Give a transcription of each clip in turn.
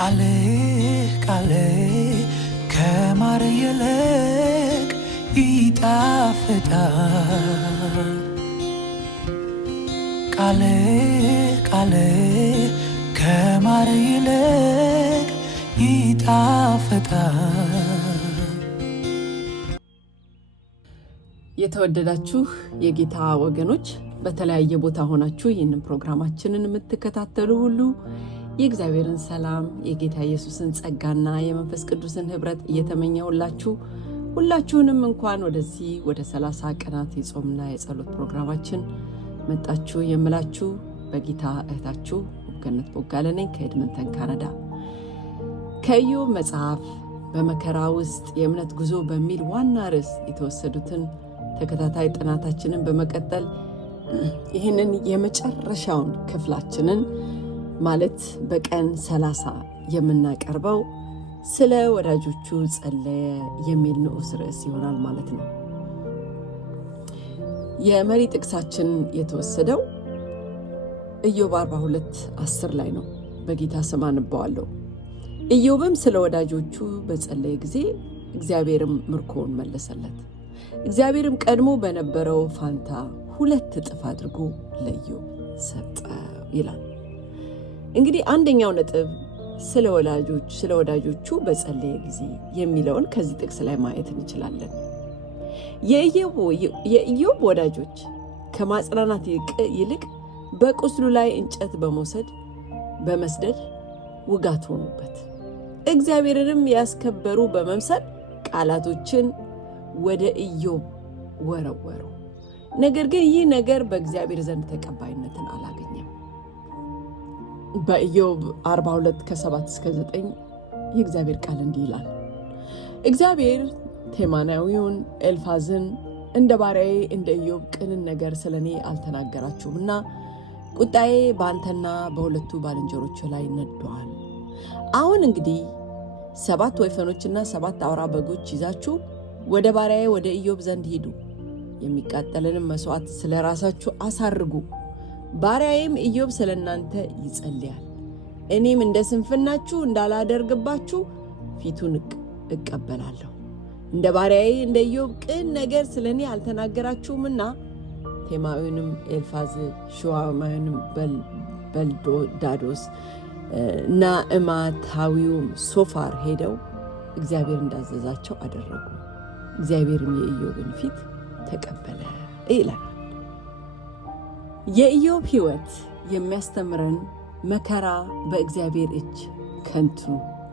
ቃል ከማር ይልቅ ይጣፍጣል። ቃል ከማር ይልቅ ይጣፍጣል። የተወደዳችሁ የጌታ ወገኖች በተለያየ ቦታ ሆናችሁ ይህንን ፕሮግራማችንን የምትከታተሉ ሁሉ የእግዚአብሔርን ሰላም የጌታ ኢየሱስን ጸጋና የመንፈስ ቅዱስን ህብረት እየተመኘሁላችሁ ሁላችሁንም እንኳን ወደዚህ ወደ 30 ቀናት የጾምና የጸሎት ፕሮግራማችን መጣችሁ የምላችሁ በጌታ እህታችሁ ገነት ቦጋለ ነኝ ከኤድመንተን ካናዳ። ከኢዮብ መጽሐፍ በመከራ ውስጥ የእምነት ጉዞ በሚል ዋና ርዕስ የተወሰዱትን ተከታታይ ጥናታችንን በመቀጠል ይህንን የመጨረሻውን ክፍላችንን ማለት በቀን 30 የምናቀርበው ስለ ወዳጆቹ ጸለየ የሚል ንዑስ ርዕስ ይሆናል ማለት ነው። የመሪ ጥቅሳችን የተወሰደው ኢዮብ 42:10 ላይ ነው። በጌታ ስም አነባዋለሁ። ኢዮብም ስለ ወዳጆቹ በጸለየ ጊዜ እግዚአብሔርም ምርኮውን መለሰለት። እግዚአብሔርም ቀድሞ በነበረው ፋንታ 2 እጥፍ አድርጎ ለኢዮብ ሰጠው ይላል። እንግዲህ አንደኛው ነጥብ ስለ ወዳጆቹ በጸለየ ጊዜ የሚለውን ከዚህ ጥቅስ ላይ ማየት እንችላለን። የኢዮብ ወዳጆች ከማጽናናት ይልቅ በቁስሉ ላይ እንጨት በመስደድ ውጋት ሆኑበት። እግዚአብሔርንም ያስከበሩ በመምሰል ቃላቶችን ወደ ኢዮብ ወረወሩ። ነገር ግን ይህ ነገር በእግዚአብሔር ዘንድ ተቀባይነትን አላገኘም። በኢዮብ 42:7-9 የእግዚአብሔር ቃል እንዲህ ይላል። እግዚአብሔር ቴማናዊውን ኤልፋዝን እንደ ባሪያዬ እንደ ኢዮብ ቅንን ነገር ስለኔ አልተናገራችሁምና ቁጣዬ በአንተና በሁለቱ ባልንጀሮች ላይ ነዷል። አሁን እንግዲህ 7 ወይፈኖችና 7 አውራ በጎች ይዛችሁ ወደ ባሪያዬ ወደ ኢዮብ ዘንድ ሂዱ፣ የሚቃጠልንም መስዋዕት ስለ ራሳችሁ አሳርጉ። ባሪያዬም ኢዮብ ስለ እናንተ ይጸልያል፣ እኔም እንደ ስንፍናችሁ እንዳላደርግባችሁ ፊቱን እቀበላለሁ። እንደ ባሪያዬ እንደ ኢዮብ ቅን ነገር ስለ እኔ አልተናገራችሁምና ቴማዊውንም ኤልፋዝ፣ ሹዋማዊውንም በልዳዶስ እና እማታዊውም ሶፋር ሄደው እግዚአብሔር እንዳዘዛቸው አደረጉ። እግዚአብሔርም የኢዮብን ፊት ተቀበለ ይላል። የኢዮብ ሕይወት የሚያስተምረን መከራ በእግዚአብሔር እጅ ከንቱ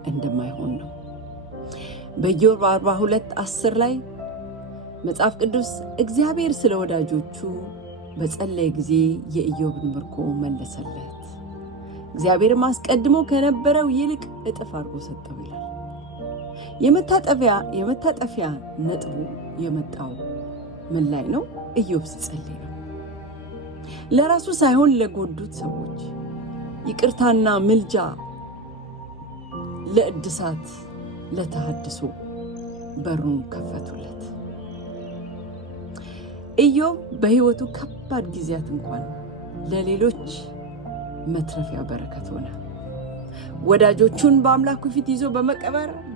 እንደማይሆን ነው። በኢዮብ 42:10 ላይ መጽሐፍ ቅዱስ እግዚአብሔር ስለ ወዳጆቹ በጸለየ ጊዜ የኢዮብን ምርኮ መለሰለት፣ እግዚአብሔርም አስቀድሞ ከነበረው ይልቅ እጥፍ አድርጎ ሰጠው ይላል። የመታጠፊያ ነጥቡ የመጣው ምን ላይ ነው? ኢዮብ ሲጸልይ ነው። ለራሱ ሳይሆን ለጎዱት ሰዎች ይቅርታና ምልጃ፣ ለእድሳት፣ ለተሐድሶ በሩን ከፈቱለት። ኢዮብ በሕይወቱ ከባድ ጊዜያት እንኳን ለሌሎች መትረፊያ በረከት ሆነ። ወዳጆቹን በአምላኩ ፊት ይዞ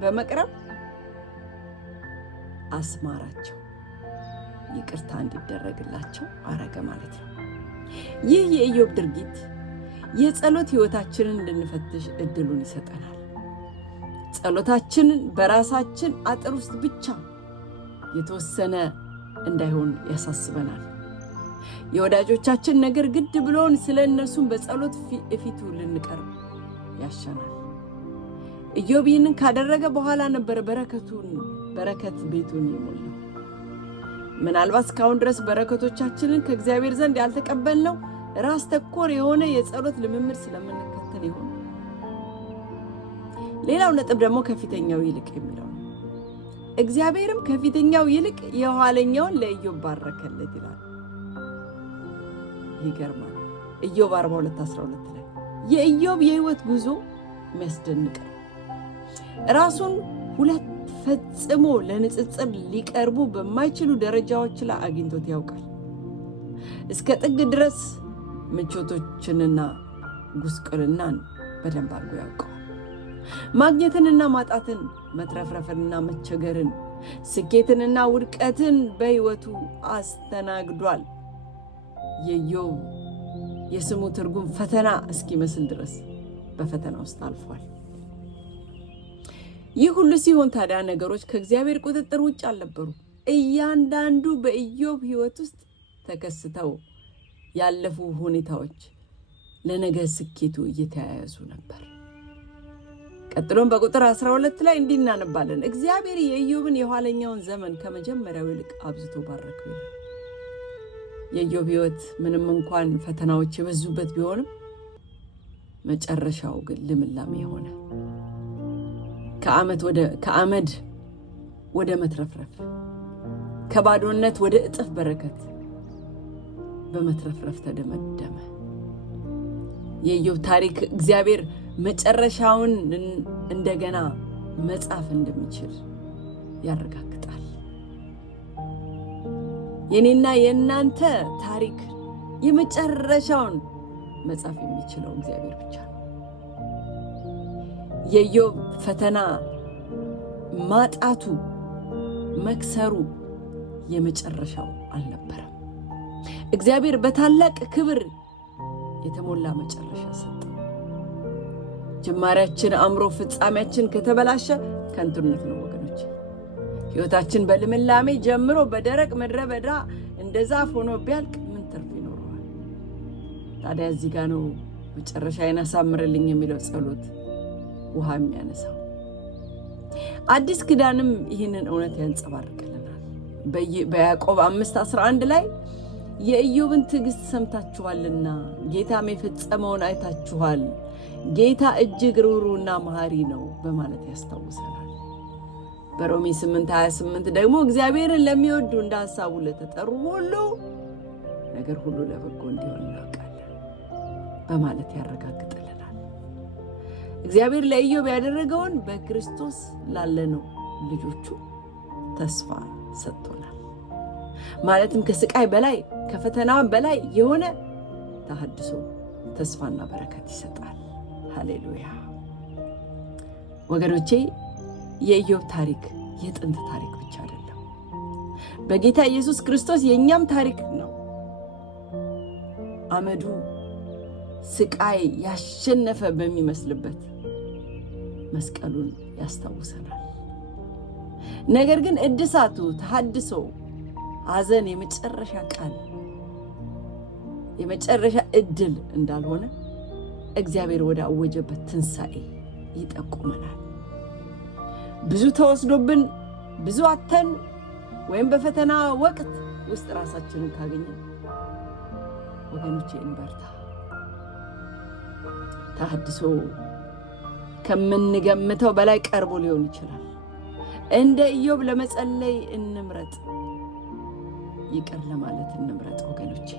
በመቅረብ አስማራቸው፣ ይቅርታ እንዲደረግላቸው አረገ ማለት ነው። ይህ የኢዮብ ድርጊት የጸሎት ሕይወታችንን እንድንፈትሽ እድሉን ይሰጠናል። ጸሎታችንን በራሳችን አጥር ውስጥ ብቻ የተወሰነ እንዳይሆን ያሳስበናል። የወዳጆቻችን ነገር ግድ ብሎን ስለ እነሱም በጸሎት ፊቱ ልንቀርብ ያሻናል። ኢዮብ ይህንን ካደረገ በኋላ ነበር በረከት ቤቱን የሞላው። ምናልባት እስካሁን ድረስ በረከቶቻችንን ከእግዚአብሔር ዘንድ ያልተቀበልነው ራስ ተኮር የሆነ የጸሎት ልምምድ ስለምንከተል ይሆን? ሌላው ነጥብ ደግሞ ከፊተኛው ይልቅ የሚለው ነው። እግዚአብሔርም ከፊተኛው ይልቅ የኋለኛውን ለኢዮብ ባረከለት ይላል። ይገርማል። ኢዮብ 42:12 ላይ የኢዮብ የህይወት ጉዞ የሚያስደንቅ ነው። ራሱን ሁለት ፈጽሞ ለንጽጽር ሊቀርቡ በማይችሉ ደረጃዎች ላይ አግኝቶት ያውቃል። እስከ ጥግ ድረስ ምቾቶችንና ጉስቁልናን በደንብ አድርጎ ያውቀዋል። ማግኘትንና ማጣትን፣ መትረፍረፍንና መቸገርን፣ ስኬትንና ውድቀትን በሕይወቱ አስተናግዷል። የኢዮብ የስሙ ትርጉም ፈተና እስኪመስል ድረስ በፈተና ውስጥ አልፏል። ይህ ሁሉ ሲሆን ታዲያ ነገሮች ከእግዚአብሔር ቁጥጥር ውጭ አልነበሩ። እያንዳንዱ በኢዮብ ሕይወት ውስጥ ተከስተው ያለፉ ሁኔታዎች ለነገ ስኬቱ እየተያያዙ ነበር። ቀጥሎም በቁጥር 12 ላይ እንዲህ እናነባለን። እግዚአብሔር የኢዮብን የኋለኛውን ዘመን ከመጀመሪያው ይልቅ አብዝቶ ባረከው ይላል። የኢዮብ ሕይወት ምንም እንኳን ፈተናዎች የበዙበት ቢሆንም መጨረሻው ግን ልምላሜ ሆነ። ከአመድ ወደ መትረፍረፍ፣ ከባዶነት ወደ እጥፍ በረከት በመትረፍረፍ ተደመደመ። የኢዮብ ታሪክ እግዚአብሔር መጨረሻውን እንደገና መጻፍ እንደሚችል ያረጋግጣል። የኔና የእናንተ ታሪክ የመጨረሻውን መጻፍ የሚችለው እግዚአብሔር ብቻ ነው። የኢዮብ ፈተና፣ ማጣቱ፣ መክሰሩ የመጨረሻው አልነበረም። እግዚአብሔር በታላቅ ክብር የተሞላ መጨረሻ ሰጠ። ጅማሬያችን አምሮ ፍጻሜያችን ከተበላሸ ከንቱነት ነው ወገኖች። ሕይወታችን በልምላሜ ጀምሮ በደረቅ ምድረ በዳ እንደ ዛፍ ሆኖ ቢያልቅ ምን ትርፍ ይኖረዋል? ታዲያ እዚህ ጋር ነው መጨረሻዬን አሳምርልኝ የሚለው ጸሎት ውሃ የሚያነሳው። አዲስ ኪዳንም ይህንን እውነት ያንጸባርቅልናል። በያዕቆብ 5:11 ላይ የኢዮብን ትዕግስት ሰምታችኋልና ጌታም የፈጸመውን አይታችኋል፣ ጌታ እጅግ ርኅሩህና መሐሪ ነው በማለት ያስታውሰናል። በሮሜ 8:28 ደግሞ እግዚአብሔርን ለሚወዱ እንደ ሐሳቡ ለተጠሩ ሁሉ ነገር ሁሉ ለበጎ እንዲሆን እናውቃለን በማለት ያረጋግጥልናል። እግዚአብሔር ለኢዮብ ያደረገውን በክርስቶስ ላለነው ልጆቹ ተስፋ ሰጥቶናል። ማለትም ከስቃይ በላይ ከፈተና በላይ የሆነ ተሐድሶ፣ ተስፋና በረከት ይሰጣል። ሃሌሉያ ወገኖቼ፣ የኢዮብ ታሪክ የጥንት ታሪክ ብቻ አይደለም፣ በጌታ ኢየሱስ ክርስቶስ የእኛም ታሪክ ነው። አመዱ ስቃይ ያሸነፈ በሚመስልበት መስቀሉን ያስታውሰናል። ነገር ግን እድሳቱ፣ ተሐድሶ፣ ሐዘን የመጨረሻ ቃል፣ የመጨረሻ እድል እንዳልሆነ እግዚአብሔር ወደ አወጀበት ትንሣኤ ይጠቁመናል። ብዙ ተወስዶብን፣ ብዙ አተን ወይም በፈተና ወቅት ውስጥ ራሳችንን ካገኘን ወገኖቼ እንበርታ። ተሐድሶ ከምንገምተው በላይ ቀርቦ ሊሆን ይችላል። እንደ ኢዮብ ለመጸለይ እንምረጥ። ይቅር ለማለት እንምረጥ ወገኖቼ።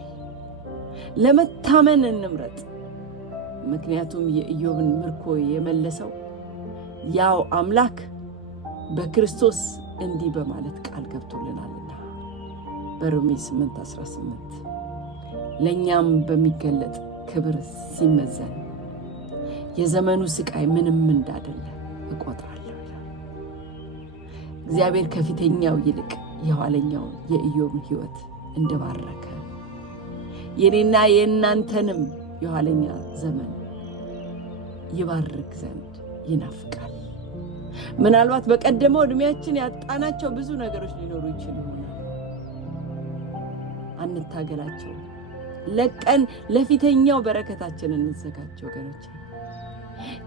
ለመታመን እንምረጥ። ምክንያቱም የኢዮብን ምርኮ የመለሰው ያው አምላክ በክርስቶስ እንዲህ በማለት ቃል ገብቶልናልና በሮሜ 8:18 ለእኛም በሚገለጥ ክብር ሲመዘን የዘመኑ ስቃይ ምንም እንዳደለ እቆጥራለሁ ይላል። እግዚአብሔር ከፊተኛው ይልቅ የኋለኛውን የኢዮብን ሕይወት እንደባረከ የኔና የእናንተንም የኋለኛ ዘመን ይባርክ ዘንድ ይናፍቃል። ምናልባት በቀደመው ዕድሜያችን ያጣናቸው ብዙ ነገሮች ሊኖሩ ይችሉ ይሆናል። አንታገላቸው። ለቀን ለፊተኛው በረከታችን እንዘጋጅ ወገኖች።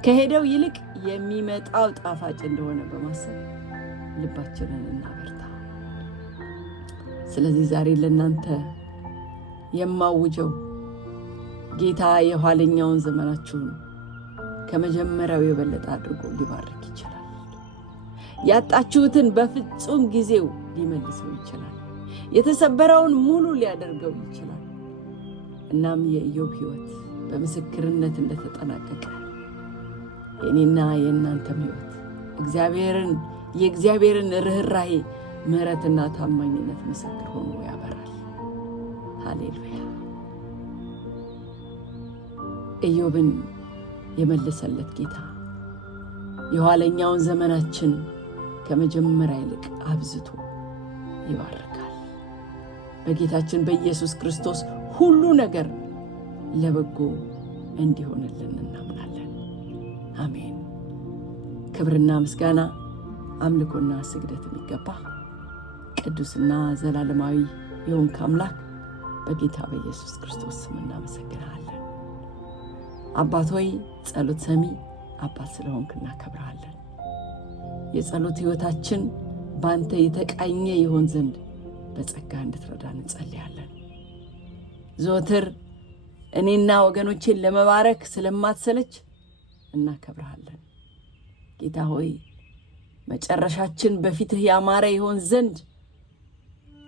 ከሄደው ይልቅ የሚመጣው ጣፋጭ እንደሆነ በማሰብ ልባችንን እናበርታ። ስለዚህ ዛሬ ለእናንተ የማውጀው ጌታ የኋለኛውን ዘመናችሁን ከመጀመሪያው የበለጠ አድርጎ ሊባርክ ይችላል። ያጣችሁትን በፍጹም ጊዜው ሊመልሰው ይችላል። የተሰበረውን ሙሉ ሊያደርገው ይችላል። እናም የኢዮብ ሕይወት በምስክርነት እንደተጠናቀቀ የኔና የእናንተም ሕይወት የእግዚአብሔርን ርኅራኄ፣ ምሕረትና ታማኝነት ምስክር ሆኖ ያበራል። ሃሌሉያ። ኢዮብን የመለሰለት ጌታ የኋለኛውን ዘመናችን ከመጀመሪያ ይልቅ አብዝቶ ይባርካል። በጌታችን በኢየሱስ ክርስቶስ ሁሉ ነገር ለበጎ እንዲሆንልን እናምናለን። አሜን። ክብርና ምስጋና አምልኮና ስግደት የሚገባ ቅዱስና ዘላለማዊ የሆንክ አምላክ በጌታ በኢየሱስ ክርስቶስ ስም እናመሰግናለን። አባት ሆይ ጸሎት ሰሚ አባት ስለሆንክ እናከብርሃለን። የጸሎት ሕይወታችን በአንተ የተቃኘ ይሆን ዘንድ በጸጋ እንድትረዳን እንጸልያለን። ዘወትር እኔና ወገኖቼን ለመባረክ ስለማትሰለች እናከብርሃለን። ጌታ ሆይ መጨረሻችን በፊትህ ያማረ ይሆን ዘንድ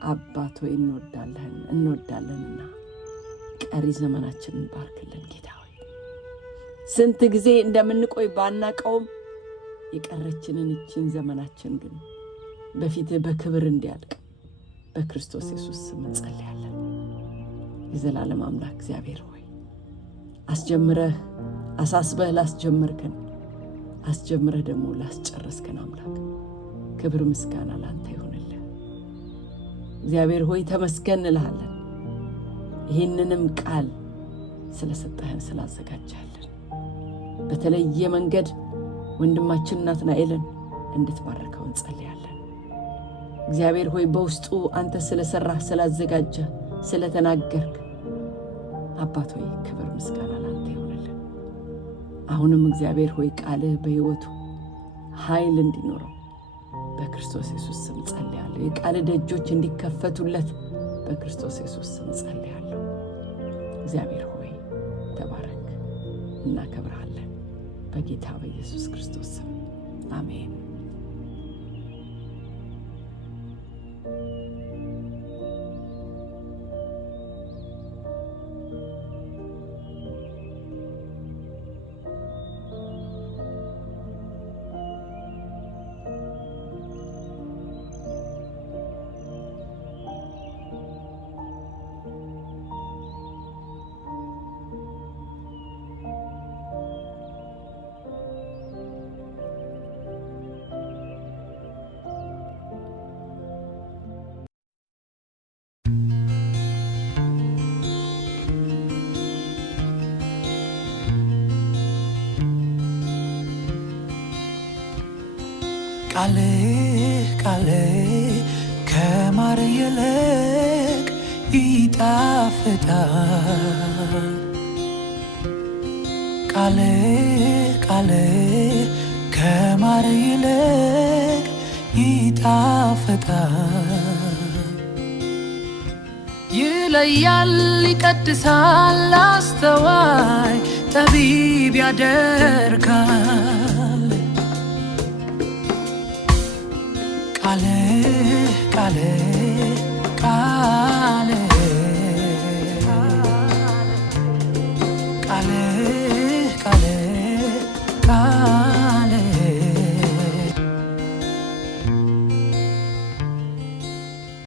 አባት ሆይ እንወዳለንና ቀሪ ዘመናችንን ባርክልን። ጌታ ሆይ ስንት ጊዜ እንደምንቆይ ባናቀውም የቀረችንን እችን ዘመናችን ግን በፊትህ በክብር እንዲያልቅ በክርስቶስ ኢየሱስ ስም እንጸልያለን። የዘላለም አምላክ እግዚአብሔር ሆይ አስጀምረህ አሳስበህ ላስጀመርከን አስጀምረህ ደግሞ ላስጨረስከን አምላክ ክብር ምስጋና ላንተ ይሁንልህ። እግዚአብሔር ሆይ ተመስገን እንልሃለን። ይህንንም ቃል ስለሰጠህን ስላዘጋጀህልን በተለየ መንገድ ወንድማችን ናትናኤልን እንድትባርከው እንጸልያለን። እግዚአብሔር ሆይ በውስጡ አንተ ስለሰራህ ስላዘጋጀህ ስለተናገርክ አባት ሆይ ክብር ምስጋና ላንተ ይሁንልህ። አሁንም እግዚአብሔር ሆይ ቃልህ በሕይወቱ ኃይል እንዲኖረው በክርስቶስ ኢየሱስ ስም ጸልያለሁ። የቃልህ ደጆች እንዲከፈቱለት በክርስቶስ ኢየሱስ ስም ጸልያለሁ። እግዚአብሔር ሆይ ተባረክ፣ እናከብርሃለን በጌታ በኢየሱስ ክርስቶስ ስም አሜን። ቃሌ ከማር ይልቅ ይጣፍጣል። ቃሌ ከማር ይልቅ ይጣፍጣል። ይለያል፣ ይቀድሳል፣ አስተዋይ ጠቢብ ያደርጋል።